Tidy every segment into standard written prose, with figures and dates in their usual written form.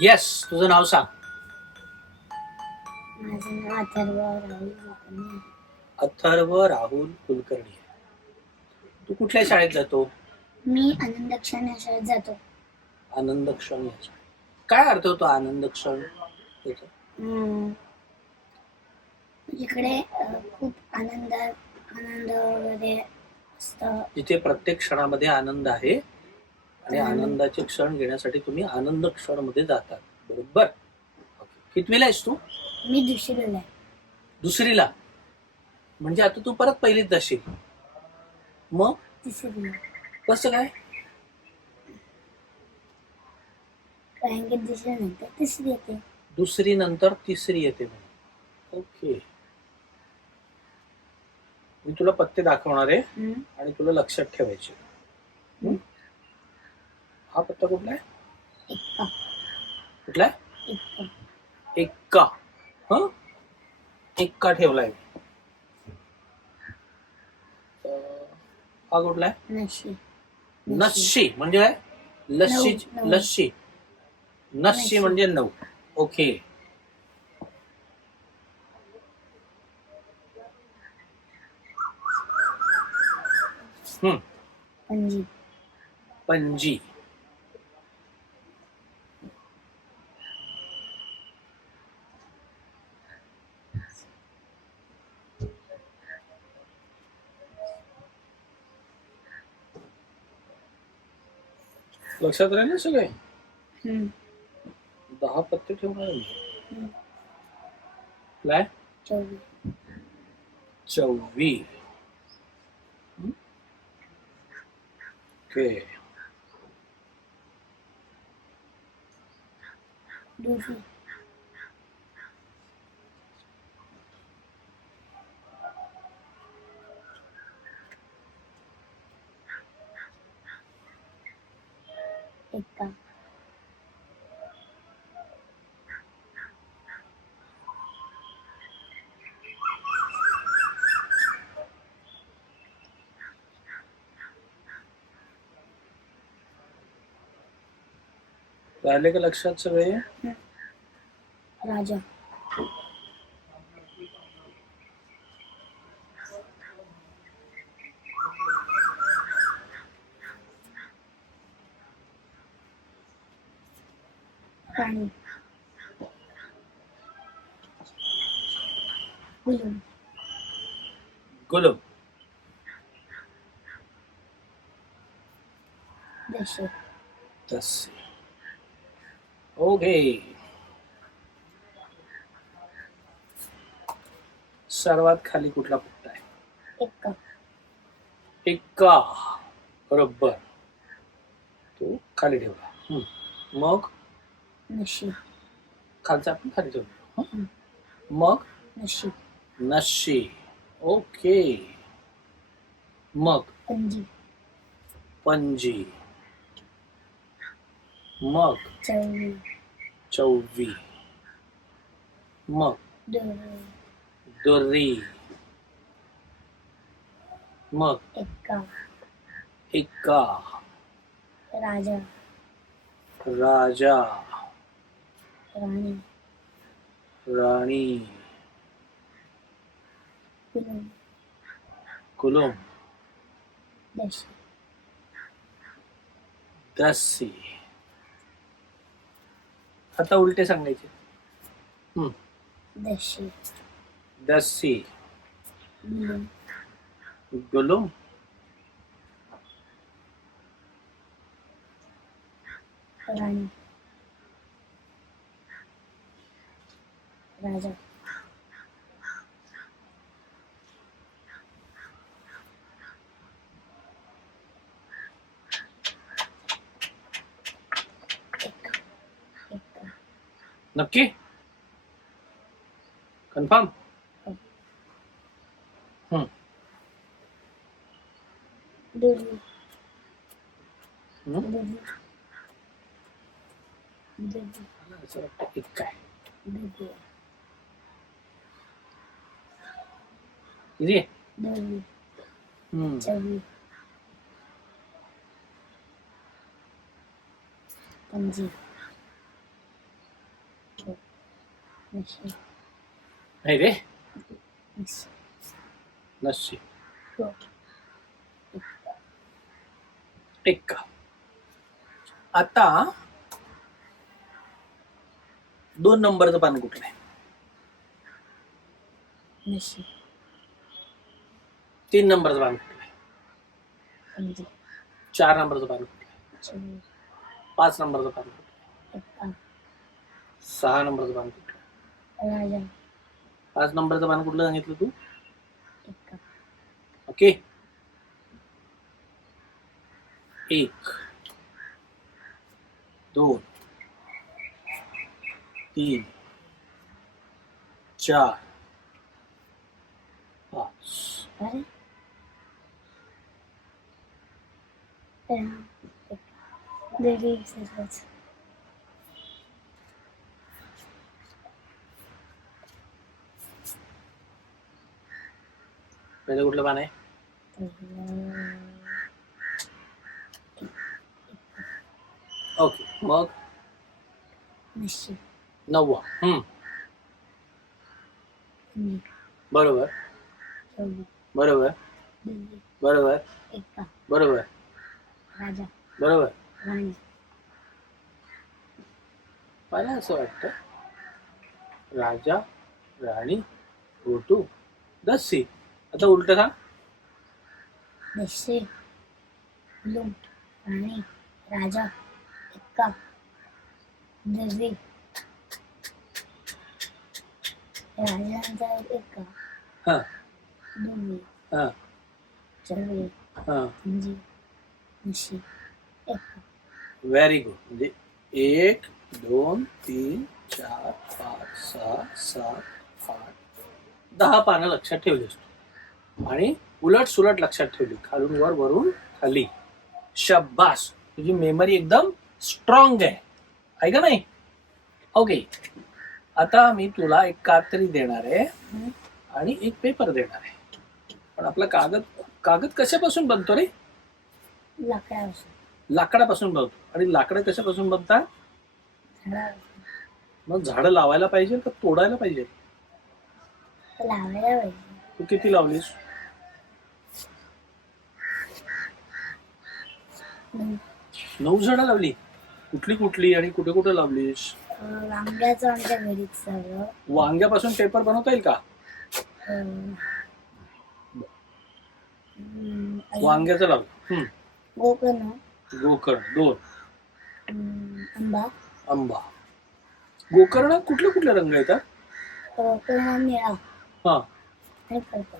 Yes, तुझं नाव सांग. माझं नाव अथर्व राहुल कुलकर्णी. अथर्व राहुल कुलकर्णी. तू कुठल्या शाळेत जातो? मी आनंद क्षण या शाळेत जातो. आनंद क्षण या शाळेत. काय अर्थ होतो आनंद क्षण? इकडे खूप आनंद वगैरे असतं. जिथे प्रत्येक क्षणामध्ये आनंद आहे आणि आनंदाचे क्षण घेण्यासाठी तुम्ही आनंद क्षण मध्ये जातात, बरोबर? कितवीला आहेस तू? मी दुसरीला आहे. दुसरीला? म्हणजे आता तू परत पहिलीत जाशील. मग तिसरीला. कसं काय? कारण की दुसरी नंतर तिसरी येते. दुसरी नंतर तिसरी येते म्हणून. ओके. मी तुला पत्ते दाखवणार आहे आणि तुला लक्षात ठेवायचे. हा पत्ता कुठला आहे? एक्का. कुठला आहे? एक्का. एक्का. हा, एक्का ठेवलाय. हा कुठला आहे? नशी. नशी म्हणजे काय? लस्सी. लस्सी. नशी म्हणजे 9. ओके. पंजी. पंजी. लक्षात राहिले सगळे? 10 पत्ते ठेवणार आहे. काय? 24. ओके. एक्का. राहिले का लक्षात सगळे? राजा. प्राणी. गुलाम. गुलाम. दशे. ओके. सर्वात खाली कुठला पत्ता आहे? एक्का. एक्का. बरोबर. तो खाली ठेवला. मग नशी. खालचा आपण खाली ठेवला. मग नशी. नशी. ओके. मग पंजी. पंजी. मग चौवी. चौवी. मग दोरी. मग एक्का. एक्का. राजा. राजा, राणी, राणी, कुलम, कुलुम, दशी, दसी. आता उलटे सांगायचे. दशी, दसी, गुलम, गुलुम, राणी, राजा, एक, एक, नक्की कन्फर्म. दुर्वी, हम्म. दुर्वी, दुर्वी, असं वाटतं एक काय दुर्वी, इजी. दुर्वी, चवी, पंजी, नशी, नाही रे, नशी, नशी, हो, एक. आता 2 नंबरचं पान कुठलं आहे? नशी, 3 नंबरचं पान कुठलं आहे? पंजी, 4 नंबरचं पान कुठलं आहे? चवी, 5 नंबरचं पान कुठलं आहे? एक्का, 6 नंबरचं पान कुठलं आहे? राजा, 5 नंबरचं पान कुठलं सांगितलं तू? एक्का, ओके. 1 2 3 4 5. अरे दुर्वी, सरस, पहिलं कुठलं पान आहे? ओके. मग नशी, 9. पंजी, बरोबर चवी, बरोबर दुर्वी, बरोबर एक्का, बरोबर राजा, बरोबर. राणी, मला असं वाटतं राजा, राणी, ऋतू, दसी. आता उलट सांग. दशी, गुलम, राणी, राजा, एक्का, दुर्वी, राजानंतर एक्का, हा दुर्वी, हा चवी, हा. पंजी, नशी, एक्का, व्हेरी गुड. म्हणजे 1 2 3 4 5 6 7 8 10 पानं लक्षात ठेवलीस तू. आणि उलट सुलट लक्षात ठेवली, खालून वर वरून खाली. शब्बास, तुझी मेमरी एकदम स्ट्रॉंग आहे का नाही? ओके. आता मी तुला एक कात्री देणार आहे आणि एक पेपर देणार आहे. पण आपला कागद कागद कशापासून बनतो रे? लाकडापासून, लाकडापासून बनतो. आणि लाकडं कशापासून बनतात? झाडापासून, मग झाडं लावायला पाहिजे का तोडायला पाहिजे? लावायला पाहिजे. तू किती लावलीस? 9 झाडं लावली. कुठली कुठली आणि कुठे कुठे लावलीस? वांग्याचं आमच्या घरीच सगळं. वांग्यापासून पेपर बनवता येईल का? वांग्याचं लावलं. गोकर्ण, गोकर्ण 2. आंबा, आंबा. गोकर्णात कुठले कुठले रंग येतात? गोकर्ण निळा हा, आणि पर्पल.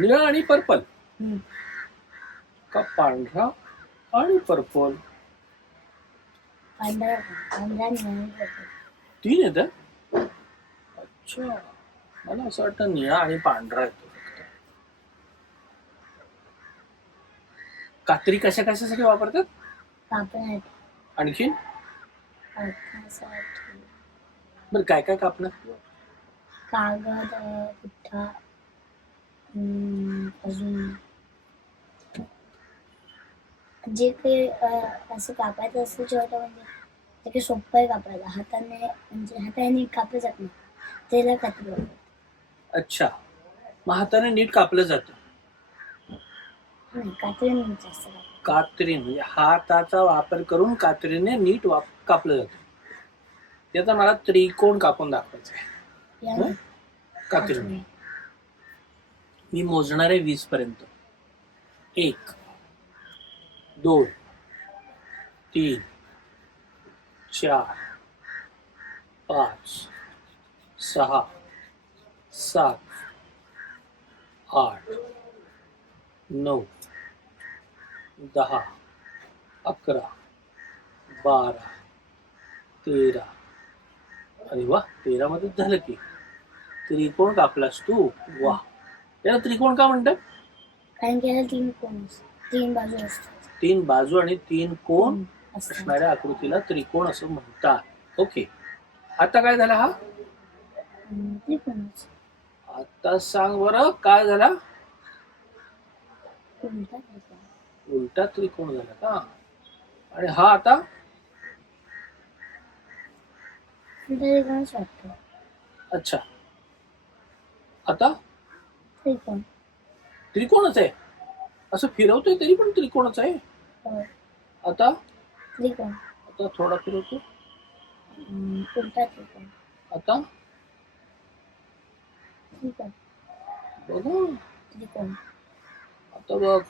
निळा आणि पर्पल का पांढरा आणि पर्पल? पांढरा, पांढरा, निळा आणि पर्पल. 3 येतात. अच्छा, मला असं वाटतं निळा आणि पांढरा येतो फक्त. कात्री कशा कशासाठी वापरतात? कापण्यासाठी, आणखीन कापण्यासाठी बरं, काय काय कापणं? कागद, पुठ्ठा, अजून जे काही असं कापायचं असतं छोटं म्हणजे ते काही सोपं आहे कापायला. हाताने म्हणजे हाताने नीट कापलं जात नाही, त्याला कात्री वापरतात. अच्छा, मग हाताने नीट कापलं जातं. नाही, कात्रीने नीट जास्त कापतात. कात्रीने म्हणजे हाताचा वापर करून कात्रीने नीट कापलं जातं. त्याचा मला त्रिकोण कापून दाखवायचा आहे. याने कात्रीने मी मोजणार आहे 20 पर्यंत. 1 2 3 4 5 6 7 8 9 10 11 12 13. अरे वा, 13 मध्येच झालं की. त्रिकोण कापलास तू. वा, याला त्रिकोण का म्हणतात? कारण की याला 3 कोण असतात, 3 बाजू असतात. 3 बाजू आणि 3 कोण असतात. असणाऱ्या आकृतीला त्रिकोण असं म्हणतात. ओके, आता काय झाला हा? त्रिकोणच. आता सांग बरं, काय झाला? उलटा त्रिकोण. उलटा त्रिकोण झाला का? आणि हा आता उलटा त्रिकोणच वाटतो. अच्छा, आता त्रिकोण. त्रिकोणच आहे. असं फिरवतोय तरी पण त्रिकोणच आहे. हो, आता त्रिकोण. आता थोडा फिरवतो. उलटा त्रिकोण. आता त्रिकोण. बघ, त्रिकोण. आता बघ,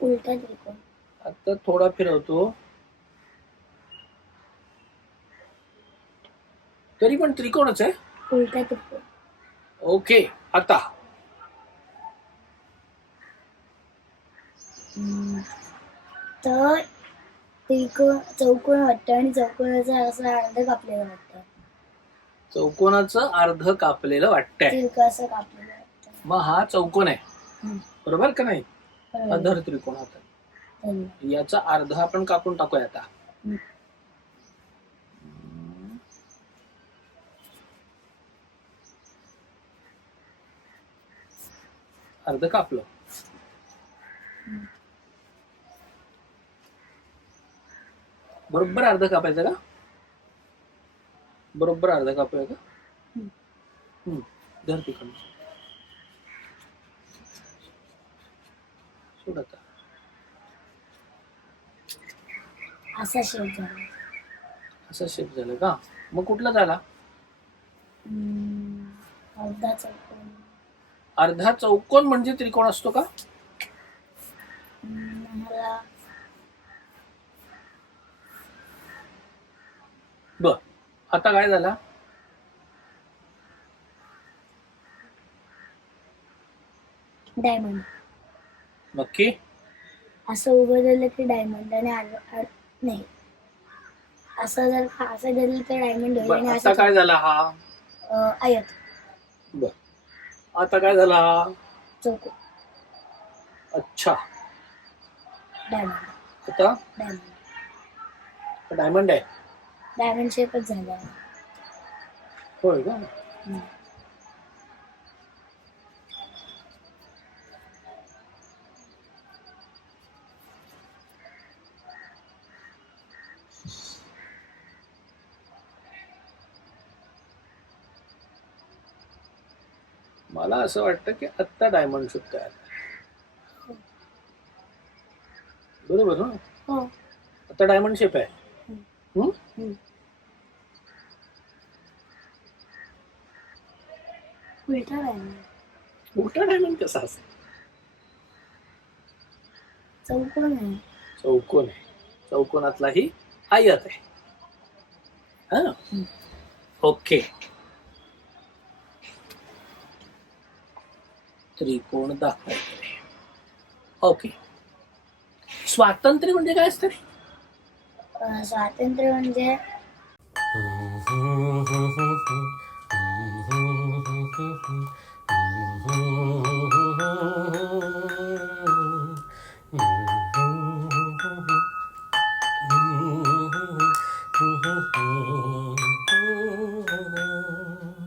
उलटा त्रिकोण. आता थोडा फिरवतो तरी पण त्रिकोणच आहे. उलटा त्रिकोण. ओके, आता तर त्रिकोण चौकोन वाटतं आणि चौकोनाचा असं अर्ध कापलेलं वाटतं. चौकोनाचं अर्ध कापलेलं वाटतंय. तिरकं असं कापलेलं वाटतं. मग हा चौकोन आहे, हम्म. बरोबर का नाही? बरोबर. अधर त्रिकोण होता. धन्यवाद. याचा अर्ध आपण कापून टाकूया आता. हम्म. अर्ध कापलं. बरोबर अर्ध कापायचं का? बरोबर अर्ध कापूया का? धर तिकडून सोड आता. असा शेप झाला. असा शेप झाला का? मग कुठला झाला? अर्धा चौकोन. अर्धा चौकोन म्हणजे त्रिकोण असतो का? मला बर, आता काय झाला? डायमंड. नक्की? असं उभं झालं की डायमंड आणि नाही, असं जर असं धरलं तर डायमंड होईल. बर, आणि आता असं काय झाला हा? आयत. बर, आता काय झाला हा? चौकोन. अच्छा, डायमंड. आता डायमंड. डायमंड आहे. डायमंड शेपच झाला. होय का? मला असं वाटतं की आत्ता डायमंड शेप तयार आहे. बरोबर ना? हो. आता डायमंड शेप आहे. उलटा डायमंड. उलटा डायमंड कसा असेल? चौकोन आहे. चौकोन आहे. चौकोनातलाही आयत आहे. हा, ओके. त्रिकोण दाखवायचे. ओके, स्वातंत्र्य म्हणजे काय असतं? स्वातंत्र्य म्हणजे